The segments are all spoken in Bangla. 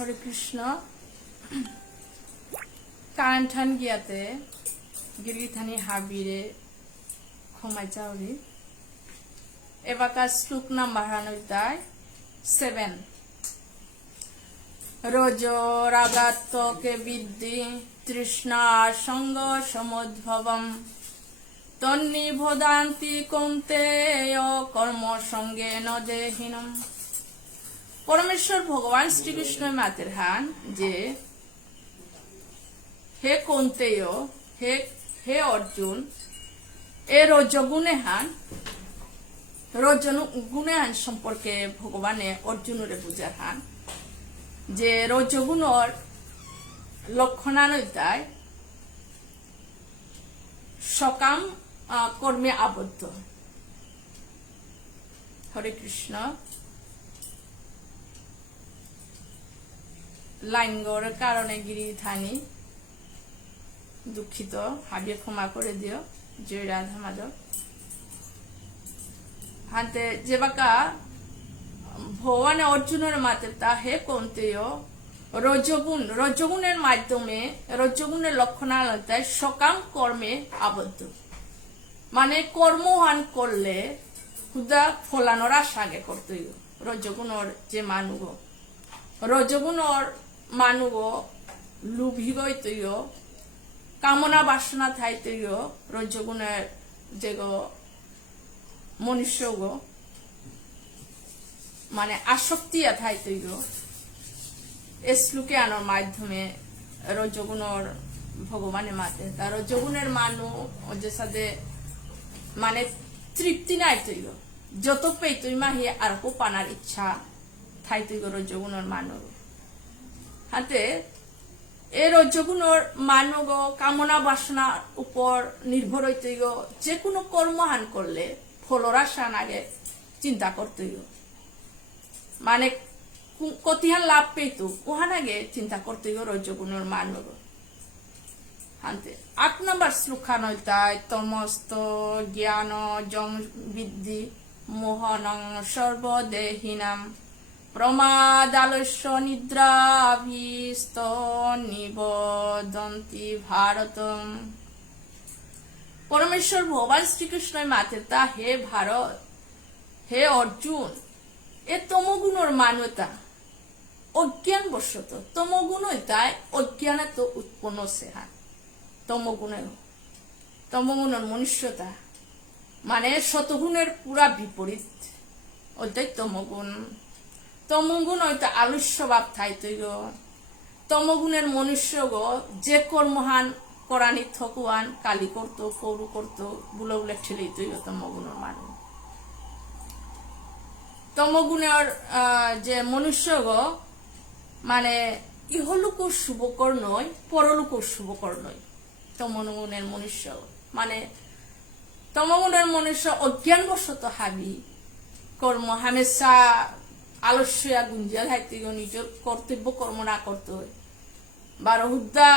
হরে কৃষ্ণ কারেন্টান গিয়াতে গিরিথানি হাবিরে ক্ষমাই চাউরি। এবাকা শ্লোক নাম্বার হানইতাই সেভেন রোজ রাগাত্মকে বিদ্যি তৃষ্ণা সঙ্গ সমুদ্ভবম। তন্নিভোদান্তি কন্তে কর্ম সঙ্গে ন দেহিনম। পরমেশ্বর ভগবান শ্রীকৃষ্ণের মাতের হান যে, হে কন্তেয়, হে হে অর্জুন, এ রজগুণে হান, রজন, গুণে হান সম্পর্কে ভগবানে অর্জুনরে বুঝার হান, যে রজগুণর লক্ষণানৈতায় সকাম কর্মে আবদ্ধ। হরে কৃষ্ণ। লাইঙ্গর কারণে গিরি থানি দুঃখিত, হাবিয়ে ক্ষমা করে দিও, জয় রাধা মাধব। হাতে যে বাকা ভগবান অর্জুনের মাতে তা হে কন্তেয় রজগুণ, রজগুণের মাধ্যমে, রজগুণের লক্ষণালতায় সকাম কর্মে আবদ্ধ। মানে কর্মহান করলে হুদা ফলানোর আশা আগে করতেই রজগুণর যে মানুষ রজগুণর মানুষ লুভি গইতইও কামনা বাসনা থাই থাইতইও রজগুণের যে মনুষ্য গো মানে আসক্তি থাইতইও এ শ্লোকে আনার মাধ্যমে রজগুণর ভগবানের মাতে। তা রজগুণের মানু যে সাথে মানে তৃপ্তি নাই তৈল যত পেই তুই মাহি আর পানার ইচ্ছা থাই তুই রজগুণর মানুষ হাতে এ রজগুণর মানব কামনা বাসনার উপর নির্ভর হইতে যে কোনো কর্মহান করলে ফলরাসান আগে চিন্তা করতে মানে কতিহান লাভ পেতো উহান আগে চিন্তা করতে রজগুণর মানব। হান্তে, আট নম্বর শ্লোকান হইতায় তমস্ত জ্ঞান জম বিদ্ধি, মোহনং সর্বদেহিনাম। প্রমাদালস্য নিদ্রাভিস্ত নিবদন্তি ভারতম। পরমেশ্বর ভগবান শ্রীকৃষ্ণের মাতে তা, হে ভারত, হে অর্জুন, এ তমগুণর মান্যতা অজ্ঞান বশত তমগুণ তাই অজ্ঞানে তো উৎপন্ন সেহা। তমগুণের তমগুণের মনুষ্যতা মানে শতগুণের পুরা বিপরীত। ওইটাই তমগুণ তমগুণ হয়তো আলস্য ভাব থাইতই গো। তমগুণের মনুষ্য গো, যে কর্মহান করানি থকুয়ান কালি করতো, কৌরু করতো, বুলে বুলে ঠেলেই গো তমগুণের মানুষ। তমগুণের যে মনুষ্য গো মানে ইহলোক শুভকর নয় পরলোক শুভকর নয়, তমগুণের মনুষ্য মানে তমগুণের মনুষ্য অজ্ঞানবশত হাবি। কর্ম হামেশা আলস্যা গুঞ্জিয়া থাকতে গো নিজের কর্তব্য কর্ম না করতে হয়। বার হুদ্দা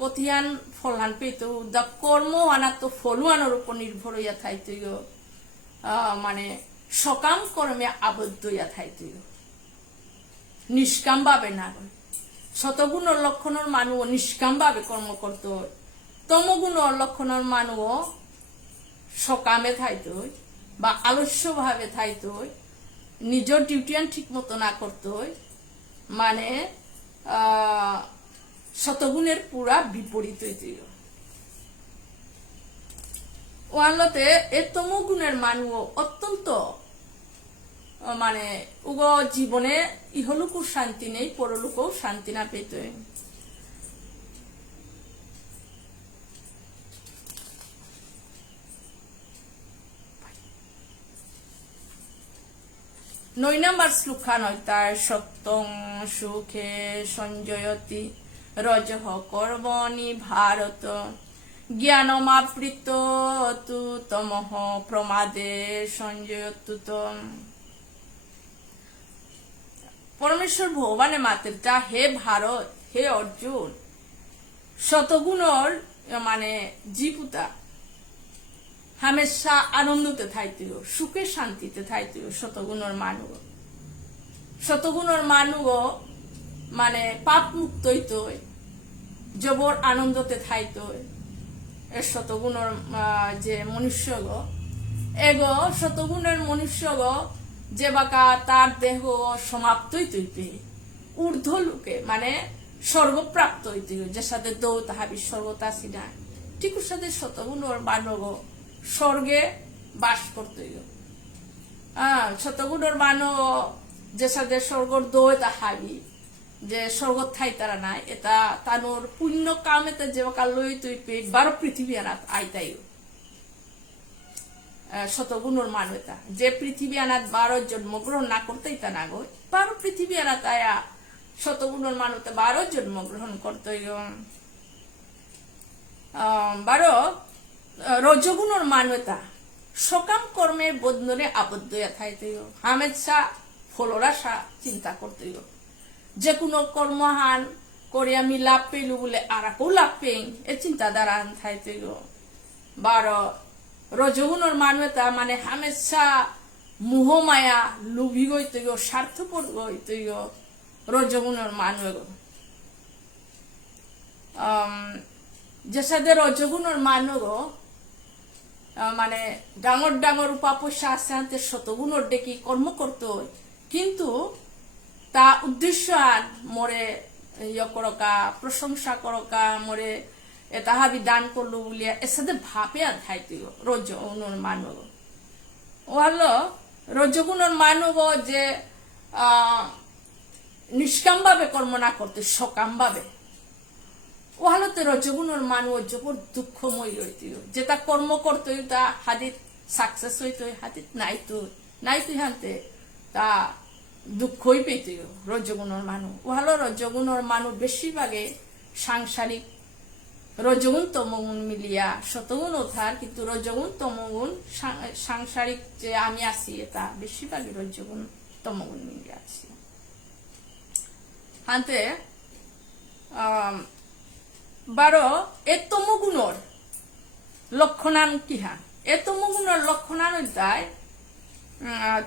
কতিয়ান ফলহান পেত হুদ্দা কর্ম আনা তো ফলুয়ানোর উপর নির্ভর হইয়া থাইতে গো মানে সকাম কর্মে আবদ্ধ হইয়া থাইতে নিষ্কাম ভাবে না শতগুণর লক্ষণের মানুষ নিষ্কাম ভাবে কর্ম করতে হয়। লক্ষণের মানুষ সকামে থাইতে হয় বা আলস্য ভাবে থাইতে হয়। নিজের ডিউটিয়ান ঠিক মতো না করতে হয় মানে শতগুণের পুরা বিপরীত হইতে হয়। ওয়ানলতে এ তমগুণের মানুষ অত্যন্ত মানে উগ জীবনে ইহলুকও শান্তি নেই, পরলোকও শান্তি না পেতে নয় নম্বর শ্লোকা নয় তার সত্যং সুখে সঞ্জয়তি রজহ কর্মণি ভারত। জ্ঞানমাবৃত তু তমহ প্রমাদে সঞ্জয়তু পরমেশ্বর ভগবানে মাতৃতা হে ভারত, হে অর্জুন, শতগুণর মানে জীবুতা। হামেশা আনন্দতে থাইতিও, সুখে শান্তিতে থাইতিও শতগুণর মানুষ শতগুণর মানুষ মানে পাপ মুক্ত হইত জবর আনন্দতে থাইত এর শতগুণর যে মনুষ্যগ, এগো শতগুণের মনুষ্যগ যে বাকা তার দেহ সমাপ্ত হইতে ঊর্ধ্ব লোকে মানে স্বর্গপ্রাপ্ত হইতে যে সাথে দৌ তাহাবি স্বর্গতা সিনা ঠিক সাথে শতগুণর মানব স্বর্গে বাস করতে হ্যাঁ শতগুণর মানব যে সাথে স্বর্গর দৌ তাহাবি যে স্বর্গ ঠাই তারা নাই, এটা তানোর পুণ্য কামেতে যে লই তুই পে বারো পৃথিবী আনাত আইতাইও শতগুণর মানবতা যে পৃথিবী আনাত বারো জন্মগ্রহণ না করতেই তা না গো। বারো পৃথিবী আনাত আয়া শতগুণর মানবতা বারো জন্মগ্রহণ করতে বারো রজগুণর মানবতা সকাম কর্মে বন্ধনে আবদ্ধ থাইতে হামেশা ফলরাশা চিন্তা করতে যে কোনো কর্মহান করে আমি লাভ পেলু বলে আর কেউ লাভ পেই এ চিন্তাধারা থাইতে বারো রজগুণর মানবতা মানে হামেশা মোহমায়া লুভি গইতে গো স্বার্থপর গইতে গো রজগুণর মানব যে সাথে রজগুণর মানব মানে ডাঙর ডাঙর উপা পয়সা আছে, আনতে শতগুণর ডেকি কর্ম করতে। কিন্তু তা উদ্দেশ্য আন মোরে ইয়ে করকা, প্রশংসা করকা, মোরে তাহাবি দান করল বলিয়া এর সাথে ভাবে আর খাইতে রোজ অনুর মানব ও হলো রজগুণর মানব যে নিষ্কামভাবে কর্ম না করতে, সকামভাবে হালতে রজগুণর মানুষ জবর দুঃখময় হইতে যেটা কর্ম করতে তা হাদিত সাকসেস হইতে হাদিত নাই তো নাই তুই হানতে তা দুঃখই পেতে রজগুণর মানুষ হালো রজগুণর মানুষ বেশিরভাগে সাংসারিক রজগুণ তমগুণ মিলিয়া শতগুণ ওঠার কিন্তু রজগুণ তমগুণ সাংসারিক যে আমি আছি এটা বেশিরভাগই রজগুণ তমগুণ মিলিয়া আছি। আম, বারো এ তমগুণর লক্ষণান কিহা? এ তমগুণর লক্ষণান তাই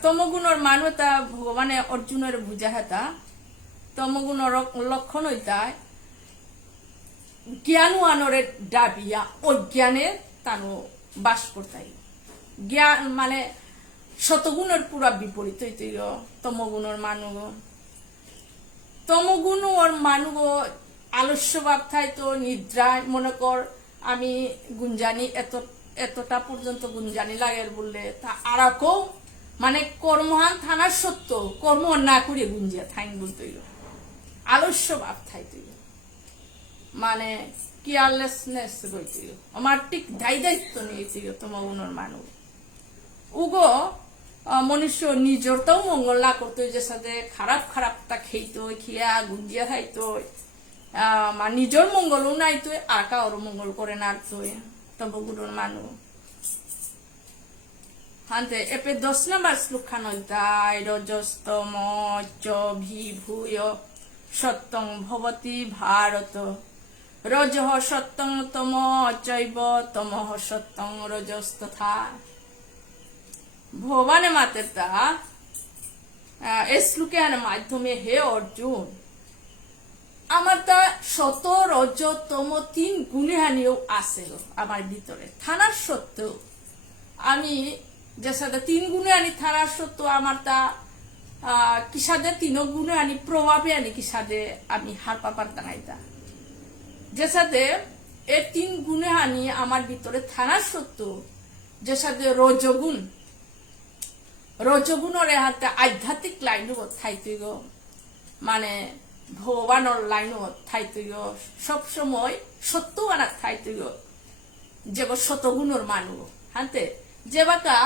তমগুণর মানবতা ভগবানে অর্জুনের বুঝা হেতা। তমগুণর লক্ষণ হইতায় জ্ঞান আনরে ডাবিয়া অজ্ঞানে তানো বাস করতাই জ্ঞান মানে শতগুণের পুরা বিপরীত হইতে তমগুণর মানুষ তমগুণ ওর মানুষ আলস্য ভাব থাইতো নিদ্রায়, মনে কর, আমি গুঞ্জানি, এত, এতটা পর্যন্ত গুঞ্জানি লাগে বললে, তা আরাকও মানে কর্মহান থানার সত্য, কর্ম না করে গুঞ্জিয়া, থাইন বলতে আলস্য ভাব থাইতো মানে কেয়ারলেসনেস রইছিল আমার ঠিক দায় দায়িত্ব নিয়েছিল তমগুণর মানুষ উগো মনুষ্য নিজরটাও মঙ্গল না করতো যে সাথে খারাপ খারাপটা খেইতো খিয়া, গুঞ্জিয়া খাইতো মা, নিজর মঙ্গলও নাই তো আর কারও মঙ্গল করে না তো তবগুলোর মানুষ হান্তে, এপে দশ নম্বর শ্লোক খান দায় রজস্তম চ ভিভূয় সত্যং ভবতি ভারত। রজঃ সত্যং তম চৈব, তমঃ সত্যং রজস্তথা। ভগবানে মাতের তা এই শ্লোকের মাধ্যমে হে অর্জুন আমার তা শত রজতম তিন গুণে হানিও আছে আমার ভিতরে। থানার সত্ত্বেও আমি যে সাথে তিন গুণে আনি থানার সত্ত্বেও আমার তা কিসাদে তিন গুণে আনি প্রভাবে আনি কিসাদে আমি হার পাপার দাঁড়াইতা যে সাথে এ তিন গুণে আনি আমার ভিতরে থানার সত্ত্বেও যে সাথে রজগুণ, রজগুণের হাতে আধ্যাত্মিক লাইনও থাইতে গো। মানে ভগবানের লাইনও থাইতুই গো সবসময় সত্য আনা থাইতুই গো যে শতগুণের হাতে যে বাকা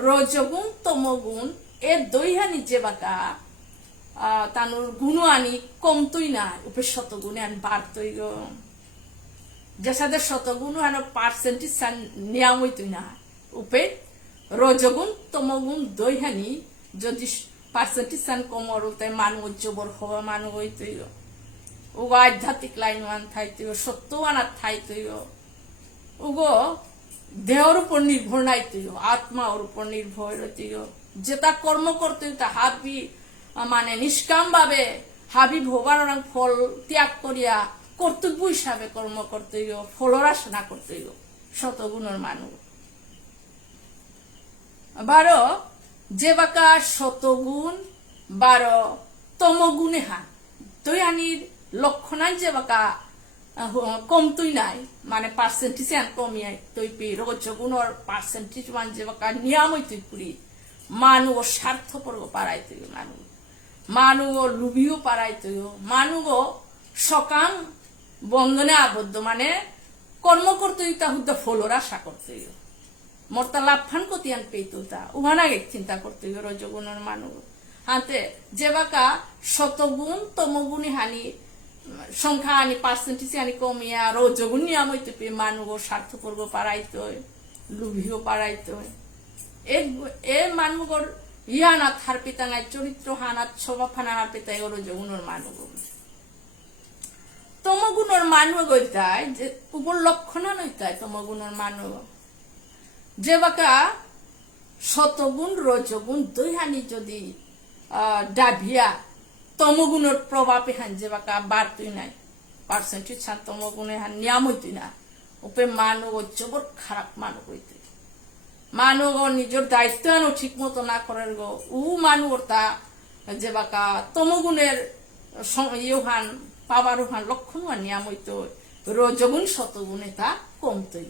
রজগুণ তমগুণ এ দৈহানি যে বাকা আহ, তানুর গুণ আনি কমতই না উপে শতগুণে আনি বাড়তই গো যে সাথে শতগুণ আনো পার্সেন্টেজ নিয়ামই তুই না উপে রজগুণ তমগুণ দৈহানি যদি পার্সেন্টেজ সান কমর তাই মানুষ জবর হওয়া মানুষ হইতই ও আধ্যাত্মিক লাইন আন থাইতই সত্য আনার থাইতই উগো দেহর উপর নির্ভর নাই তুই আত্মা ওর উপর নির্ভর তুই যেটা কর্ম করতে তা হাত বি মানে নিষ্কাম ভাবে হাবি ভগবান ফল ত্যাগ করিয়া কর্তব্য হিসাবে কর্ম করতে ফলর আশা না করতে শতগুণের মানুষ বারো যে বাকা শতগুণ বারো তমগুণে হান তুই আনির লক্ষণাই যে বাকা আহ, কম তুই নাই। মানে পার্সেন্টেজ আন কমিয়াই তুই পি রজগুণর পার্সেন্টেজ মান যে বাকা নিয়ামই তুই পুরি মানুষ স্বার্থ পর্ব পারাই তুই মানুষ মানুষ লুবিও পারাই তুই মানুষ সকাম বন্ধনে আবদ্ধ। মানে কর্ম করতে তা হুদ্দ ফলর আশা করতে মোরতা লাফান কতিয়ান পেইতো তা উহান আগে চিন্তা করতে রজগুণের মানুষ। হাতে যে বাকা শতগুণ তমগুণে হানি, সংখ্যা আনি পার্সেন্টেজ আনি কমিয়া রজগুণ নিয়ামইতে পে মানুষ স্বার্থ করব পারাইতো লুভিও পারাইতো এ মানুষর ইয়ানাত হার নাই, চরিত্র হানাত, স্বভাব হানার পিতাই ওর যৌনর মানুষ। তমগুণর মানুষ গইতায় যে উপর লক্ষণ নইতায় তমগুণর মানুষ। যে বাকা শতগুণ, রজগুণ দুই হানি যদি ডাভিয়া, তমগুণের প্রভাবে হান যে বাকা বাড়তুই নাই। পার্সেন্টেজ ছান তমগুণে হান নিয়ামইতুই না। উপে মানুষ জবর খারাপ মানুষ হইতে। মানুষ নিজের দায়িত্ব আনো ঠিক মতো না করার গো, উ মানুষ তা যে বাকা তমগুণের ইউহান পাবার উহান লক্ষণ আর নিয়ামইত রজগুণ, শতগুণে তা কমতই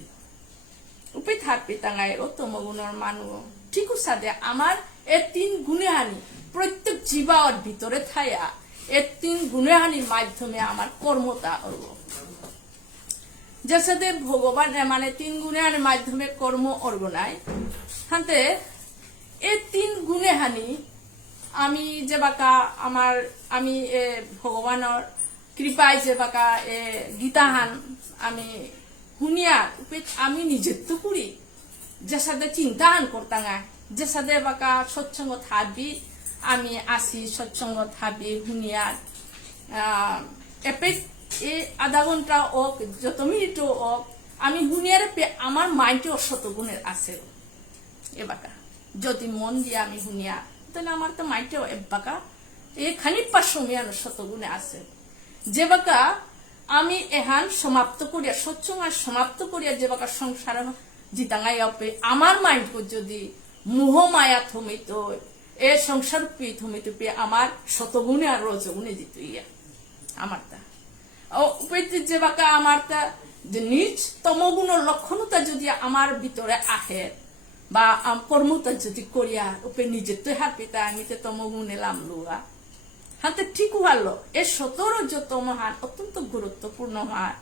উপে থাকবে তাঙ্গাই ও তমগুণের মানুষ ঠিক সাদে আমার এ তিন গুণে হানি প্রত্যেক জীবাওয়ার ভিতরে থায়া, এ তিন গুণে হানির মাধ্যমে আমার কর্মতা করব যেসাদে ভগবান মানে তিন গুণের মাধ্যমে কর্ম অর্গনায়। হাতে এ তিন গুণে হানি আমি যে বাকা আমার, আমি এ ভগবানের কৃপায় যে বাকা এ গীতাহান আমি নিজের তো করি। যে সাথে চিন্তাহান করতাম যে সাথে বাকা সৎসঙ্গ থাকবি আমি আসি সৎসঙ্গ থাকবি শুনিয়া আহ, এপে এ আধা ঘণ্টা হোক যত মিনিটও হোক আমি শুনিয়ারে পে- আমার মাইন্ডে অশত গুণের আছে। এবাকা যদি মন দিয়ে আমি শুনিয়া তাহলে আমার তো মাইন্ডেও এবাকা এই খানিক পা সময়ানো শতগুণে আছে। যে বাকা আমি এহান সমাপ্ত করিয়া আর সমাপ্ত করিয়া যে বাকা সংসার জিতাঙ্গাই আপে, আমার মাইন্ড যদি মোহ মায়া থমিত এ সংসার পি থমিত পে আমার শতগুণে আর রজগুণে জিত ইয়া আমার তা। উপেতে যে বাকা আমার তা, যে নিজ তমগুণের লক্ষণতা যদি আমার ভিতরে আহে, বা কর্মতা যদি করিয়া, উপে নিজে তো হাত পিতা আমি তো তমগুণ এলাম লুয়া হাতে ঠিক হারলো এ সতর যতম হান অত্যন্ত গুরুত্বপূর্ণ হার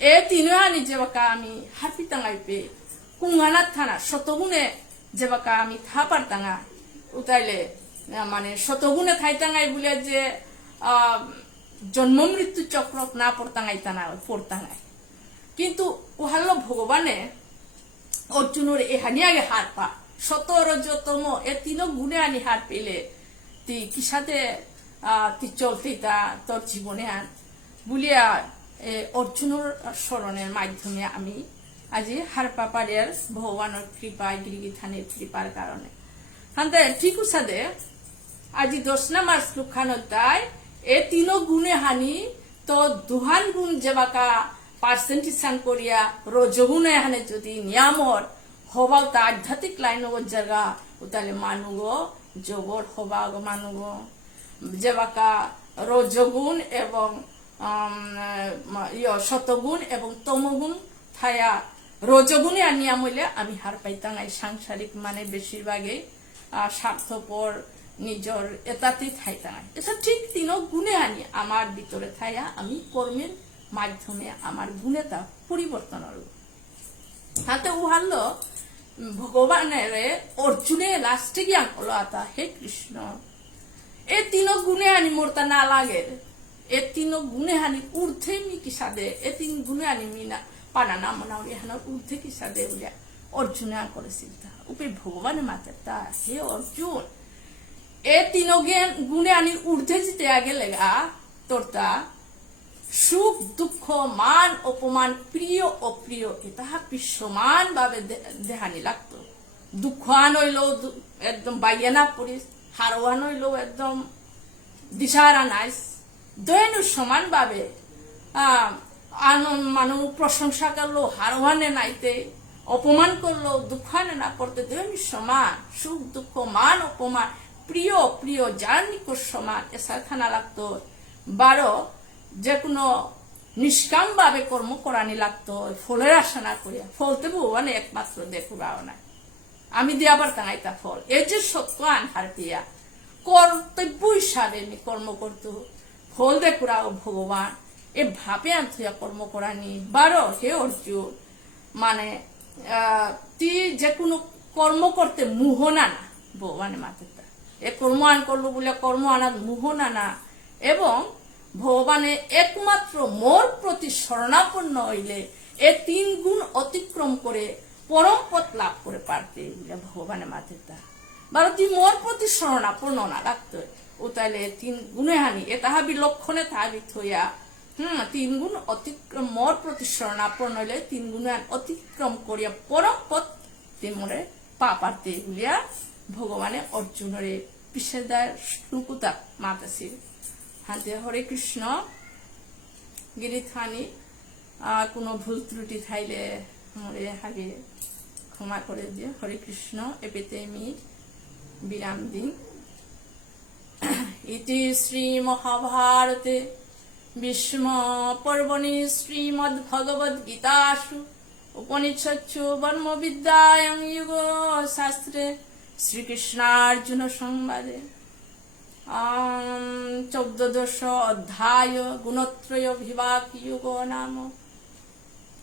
এ তিন হানি যে বাকা আমি হাতি টাঙাই পে। কুঙ্গানার থানা, শতগুণে যে বাকা আমি থাপার টাঙা উতাইলে মানে শতগুণে খাই টাঙাই বলে যে জন্ম মৃত্যু চক্র না পড়তাঙাই টানা পড়তাঙাই কিন্তু উহাল্লো ভগবানে অর্জুনের এহানি আগে হার পা। শত রজতম এ তিন গুণে আনি হার পেলে। তি কিসাতে আহ, তি চলতে তা তোর জীবনে আন। বলিয়া অর্জুনের স্মরণের মাধ্যমে আমি আজি হার পাপারের ভগবানের কৃপায় গিরিগিথানের কৃপার কারণে। হান্তে ঠিক সাদে আজি দশ নাম্বার শ্লোকখানত তাই এ তিন গুণে হানি তো দুহান গুণ যেবাকা পার্সেন্টেশন করিয়া রজগুণে হানে যদি নিয়ামর হবাও তা আধ্যাত্মিক লাইন জায়গা তাহলে মানুগ জবর হবাগ মানুগ। যেবাকা রজগুণ এবং শতগুণ এবং তমগুণ। থায়া রজগুণে আনিয়া নিয়াম হইলে আমি হার পাইতাম এই সাংসারিক মানে বেশিরভাগে স্বার্থপর, নিজর এটাতেই থাইতাম এটা ঠিক তিন গুণে আনি। আমার ভিতরে থাইয়া আমি কর্মের মাধ্যমে আমার গুণে তা পরিবর্তন হলো হাতে উহালো ভগবানের অর্জুনে লাস্টে গিয়া হলো আতা, হে কৃষ্ণ। এ আনি মোর তা না লাগে। এ তিন গুণে হানি ঊর্ধ্বে মি কি সাদে এ তিন গুণে আনি মি না না মনা এখানে ঊর্ধ্বে কি সাদে বলে অর্জুনে করেছিল তা। উপে ভগবান মাতে তা, হে অর্জুন। এ তিন গুণে আনি ঊর্ধ্বে যেতে আগে লেগা, তোর তা সুখ, দুঃখ, মান, অপমান, প্রিয়, অপ্রিয় এটা বিশ্বমান ভাবে দেহানি লাগতো। দুঃখ আনইলেও দু- একদম বাইয়ানা পড়িস। হারোয়ান হইলেও একদম দিশাহারা নাইস দৈনু সমানভাবে আহ, আন- মানুষ প্রশংসা করল হারোহানে নাইতে অপমান করল দুঃখানে না করতে দৈনিক সমান সুখ দুঃখ মান অপমান প্রিয় প্রিয় যার নিকট সমান এসা থানা লাগতো। বারো যে কোনো নিষ্কাম ভাবে কর্ম করানি লাগতো ফলের আশা না করিয়া ফল তো ভগবান একমাত্র দেখুরাও না আমি পারতাম আইতা ফল, এই যে সত্য আনহার দিয়া কর্তব্য হিসাবে আমি কর্ম করতো। ফল দেখুরাও ভগবান, এ ভাবে আনথিয়া কর্ম করানি বারো, হে অর্জুন মানে তুই যে কোনো কর্ম করতে মুহনা না ভগবানের মাথাটা। এ কর্ম আন করল বলে কর্ম আনার মুহনা না, এবং ভগবানে একমাত্র মোর প্রতি শরণাপন্ন হইলে এ তিন গুণ অতিক্রম করে পরম পথ লাভ করে পারতে বলে ভগবানের বারো তুই মোর প্রতি শরণাপন্ন না রাখতো ও তাইলে তিন গুণে হানি, এ তাহাবি লক্ষণে তাহাবি থইয়া হুম, তিন গুণ অতিক্রম, মোর প্রতি শরণাপন্ন হইলে তিন গুণ অতিক্রম করিয়া পরম পথ তেমরে পা পারতে বলিয়া ভগবানে অর্জুনরে পিছে দেয় শ্লুকুতা মাতাছিল হাতে হরে কৃষ্ণ গিরিথানি কোনো ভুল ত্রুটি থাইলে মরে হাগে ক্ষমা করে দিয়ে। হরে কৃষ্ণ এপেতে আমি বিরাম দিন ইতি শ্রী মহাভারতে ভীষ্ম পর্বণি শ্রীমদ্ ভগবদ গীতাসু উপনিষৎসু বর্ম বিদ্যায়ং যুগ শাস্ত্রে শ্রীকৃষ্ণার্জুন সংবাদে। আম, চৌদ্দদশ অধ্যায় গুণত্রয় বিভাগ যুগ নাম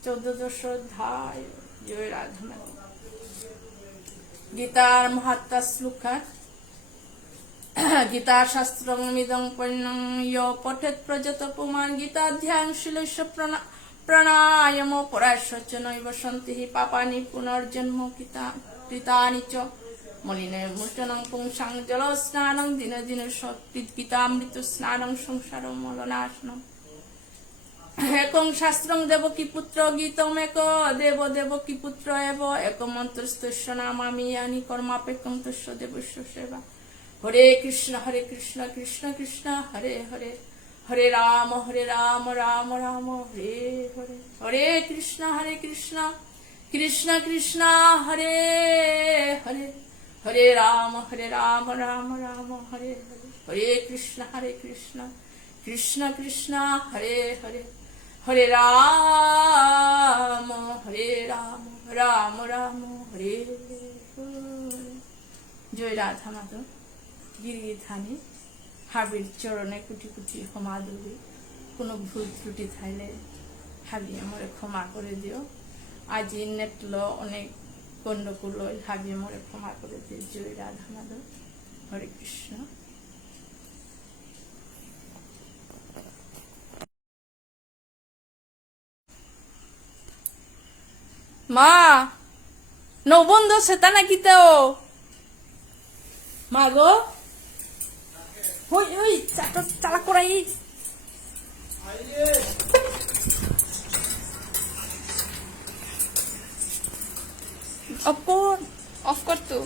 চৌদ্দদশ অধ্যায় জয় রাধা মাধব। গীতার মহাত্মা শ্লোকা গীতা শাস্ত্রমিদং পণ্যং ইয় পঠেত প্রযত পুমান গীতাধ্যায়ং শিলস্য প্রণা- প্রাণায়াম পরাশ্য চ নৈব সন্তি পাপানি পুনর্জন্ম গীতা কৃতানি চ মলিনে মুচনং পুংসাং জল স্নানং দিন দিন স্নানং সংসার মলনাশনম একং শাস্ত্রং দেবকী পুত্র গীতম এক, দেব দেবকী পুত্র এব, এক মন্ত্রস্তস্য নামামি আনি কর্মাপেক্ষং তস্য দেবস্য সেবা। হরে কৃষ্ণ হরে কৃষ্ণ কৃষ্ণ কৃষ্ণ, হরে হরে। হরে রাম হরে রাম রাম রাম, হরে হরে। হরে কৃষ্ণ হরে কৃষ্ণ কৃষ্ণ কৃষ্ণ, হরে হরে। হরে রাম হরে রাম রাম রাম, হরে হরে। হরে কৃষ্ণ হরে কৃষ্ণ কৃষ্ণ কৃষ্ণ, হরে হরে। হরে রাম হরে রাম রাম রাম, হরে জয় রাধা মাধব, গিরিধানী, হাবির চরণে কুটি কুটি ক্ষমা দেবে। কোনো ভুল ত্রুটি থাইলে হাবি আমার ক্ষমা করে দিও। আজ নেটল অনেক গণ্ডগোল, হাবি আমার ক্ষমা করে দিও। জয় রাধা মাধব, হরে কৃষ্ণ। মা, নবন্ধ সেটা নাকি তো? মা গো। ওই ওই, চাটা চালা করাই অফ কর অফ কর তো।